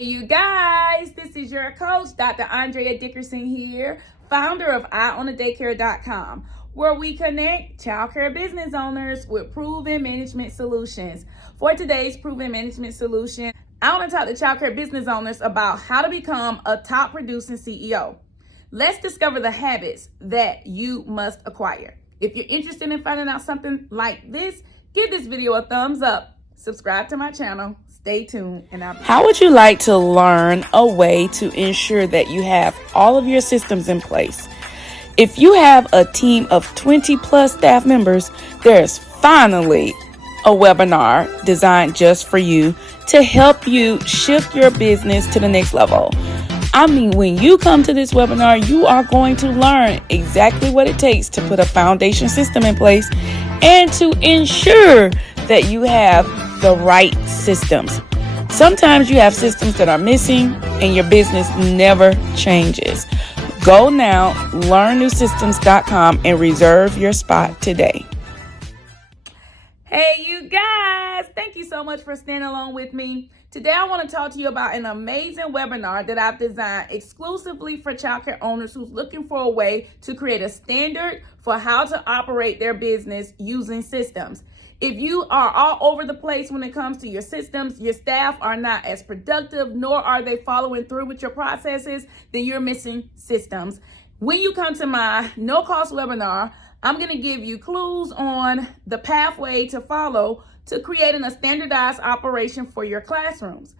You guys, this is your coach, Dr. Andrea Dickerson here, founder of EyeOnTheDaycare.com, where we connect childcare business owners with proven management solutions. For today's proven management solution, I want to talk to childcare business owners about how to become a top producing CEO. Let's discover the habits that you must acquire. If you're interested in finding out something like this, give this video a thumbs up, subscribe to my channel, stay tuned, and how would you like to learn a way to ensure that you have all of your systems in place? If you have a team of 20 plus staff members, there's finally a webinar designed just for you to help you shift your business to the next level. I mean, when you come to this webinar, you are going to learn exactly what it takes to put a foundation system in place and to ensure that you have the right systems. Sometimes you have systems that are missing and your business never changes. Go now, learnnewsystems.com and reserve your spot today. Hey, you guys, thank you so much for staying along with me. Today, I want to talk to you about an amazing webinar that I've designed exclusively for childcare owners who's looking for a way to create a standard for how to operate their business using systems. If you are all over the place when it comes to your systems, your staff are not as productive, nor are they following through with your processes, then you're missing systems. When you come to my no-cost webinar, I'm going to give you clues on the pathway to follow to creating a standardized operation for your classrooms.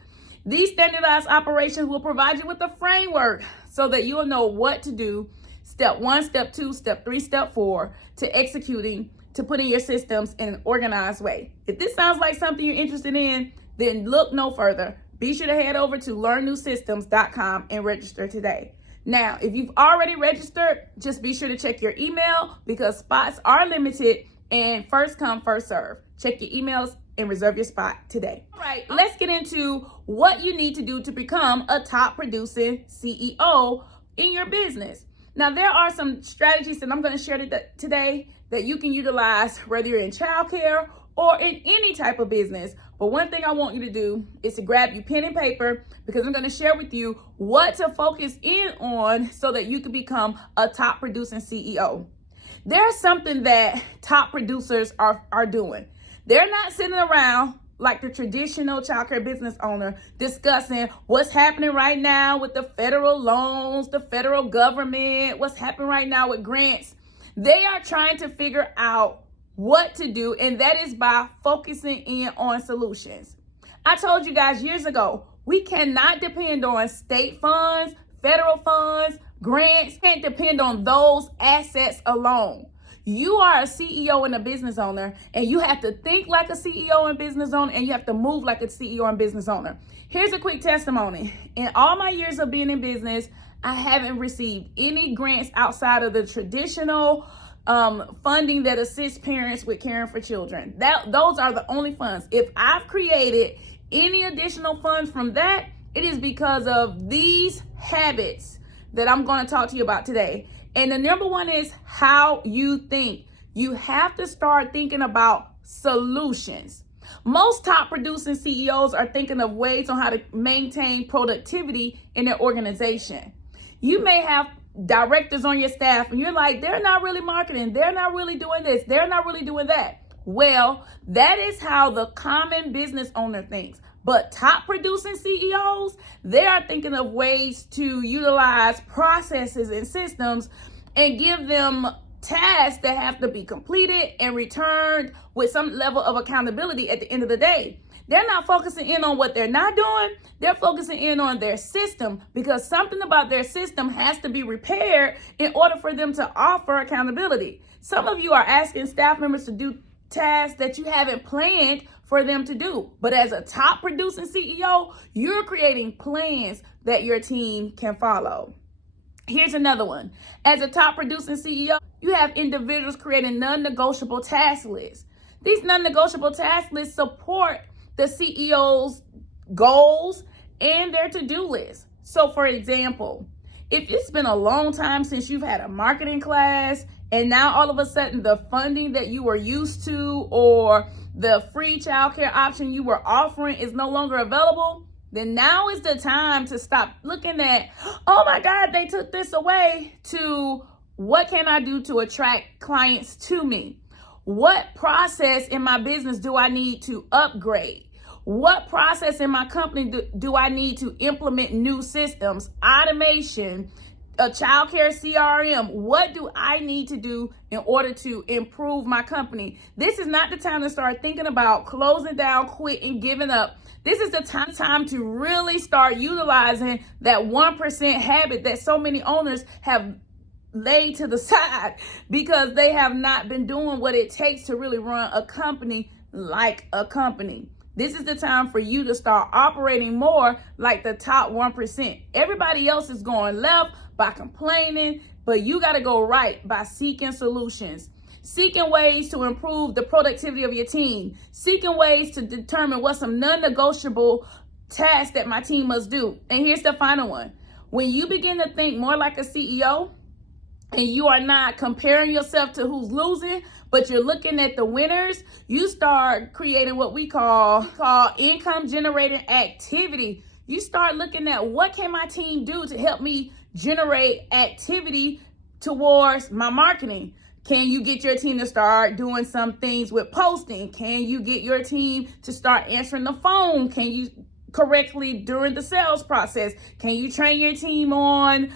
These standardized operations will provide you with a framework so that you'll know what to do, step 1, step 2, step 3, step 4, to executing, to putting your systems in an organized way. If this sounds like something you're interested in, then look no further. Be sure to head over to learnnewsystems.com and register today. Now, if you've already registered, just be sure to check your email because spots are limited and first come, first serve. Check your emails and reserve your spot today. All right, let's get into what you need to do to become a top producing CEO in your business. Now, there are some strategies that I'm going to share today that you can utilize whether you're in childcare or in any type of business. But one thing I want you to do is to grab your pen and paper because I'm going to share with you what to focus in on so that you can become a top producing CEO. There's something that top producers are doing. They're not sitting around like the traditional childcare business owner discussing what's happening right now with the federal loans, the federal government, what's happening right now with grants. They are trying to figure out what to do, and that is by focusing in on solutions. I told you guys years ago, we cannot depend on state funds, federal funds, grants. Can't depend on those assets alone. You are a CEO and a business owner, and you have to think like a CEO and business owner, and you have to move like a CEO and business owner. Here's a quick testimony. In all my years of being in business, I haven't received any grants outside of the traditional funding that assists parents with caring for children. Those are the only funds. If I've created any additional funds from that, it is because of these habits that I'm going to talk to you about today. And the number one is how you think. You have to start thinking about solutions. Most top producing CEOs are thinking of ways on how to maintain productivity in their organization. You may have directors on your staff and you're like, they're not really marketing. They're not really doing this. They're not really doing that. Well, that is how the common business owner thinks. But top producing CEOs, they are thinking of ways to utilize processes and systems and give them tasks that have to be completed and returned with some level of accountability at the end of the day. They're not focusing in on what they're not doing. They're focusing in on their system because something about their system has to be repaired in order for them to offer accountability. Some of you are asking staff members to do tasks that you haven't planned for them to do. But as a top producing CEO, you're creating plans that your team can follow. Here's another one. As a top producing CEO, you have individuals creating non-negotiable task lists. These non-negotiable task lists support the CEO's goals and their to-do list. So for example, if it's been a long time since you've had a marketing class and now all of a sudden the funding that you were used to or the free childcare option you were offering is no longer available, then now is the time to stop looking at, oh my God, they took this away, to what can I do to attract clients to me? What process in my business do I need to upgrade? What process in my company do I need to implement new systems, automation, a childcare CRM? What do I need to do in order to improve my company? This is not the time to start thinking about closing down, quitting, giving up. This is the time to really start utilizing that 1% habit that so many owners have laid to the side because they have not been doing what it takes to really run a company like a company. This is the time for you to start operating more like the top 1%. Everybody else is going left by complaining, but you got to go right by seeking solutions, seeking ways to improve the productivity of your team, seeking ways to determine what's some non-negotiable tasks that my team must do. And here's the final one. When you begin to think more like a CEO, and you are not comparing yourself to who's losing, but you're looking at the winners, you start creating what we call income generating activity. You start looking at, what can my team do to help me generate activity towards my marketing? Can you get your team to start doing some things with posting? Can you get your team to start answering the phone? Can you correctly during the sales process? Can you train your team on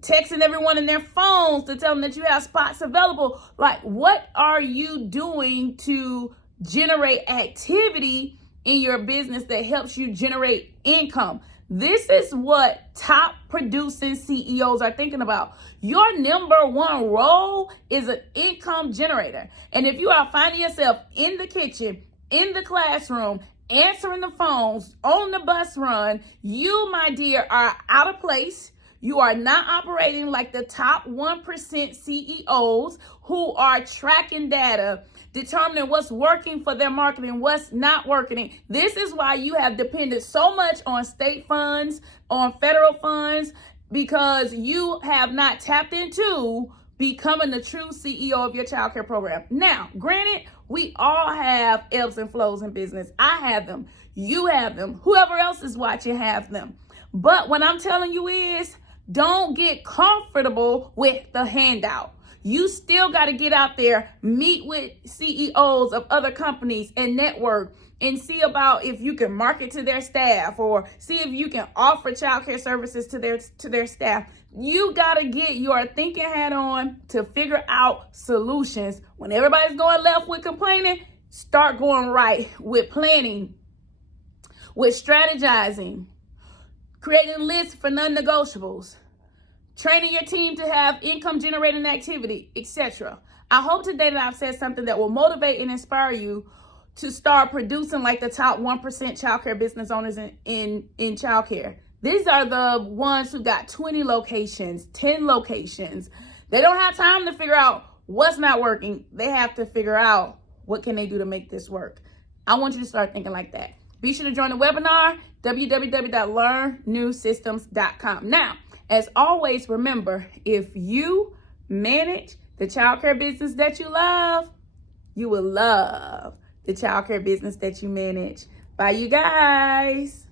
texting everyone in their phones to tell them that you have spots available? Like, what are you doing to generate activity in your business that helps you generate income? This is what top producing CEOs are thinking about. Your number one role is an income generator. And if you are finding yourself in the kitchen, in the classroom, answering the phones, on the bus run, you, my dear, are out of place. You are not operating like the top 1% CEOs who are tracking data, determining what's working for their marketing, what's not working. This is why you have depended so much on state funds, on federal funds, because you have not tapped into becoming the true CEO of your childcare program. Now, granted, we all have ebbs and flows in business. I have them. You have them. Whoever else is watching have them. But what I'm telling you is, don't get comfortable with the handout. You still got to get out there, meet with CEOs of other companies and network, and see about if you can market to their staff, or see if you can offer childcare services to their staff. You got to get your thinking hat on to figure out solutions. When everybody's going left with complaining, start going right with planning, with strategizing, creating lists for non-negotiables, training your team to have income generating activity, etc. I hope today that I've said something that will motivate and inspire you to start producing like the top 1% childcare business owners in childcare. These are the ones who got 20 locations, 10 locations. They don't have time to figure out what's not working. They have to figure out what can they do to make this work. I want you to start thinking like that. Be sure to join the webinar, www.learnnewsystems.com. Now, as always, remember, if you manage the childcare business that you love, you will love the childcare business that you manage. Bye, you guys.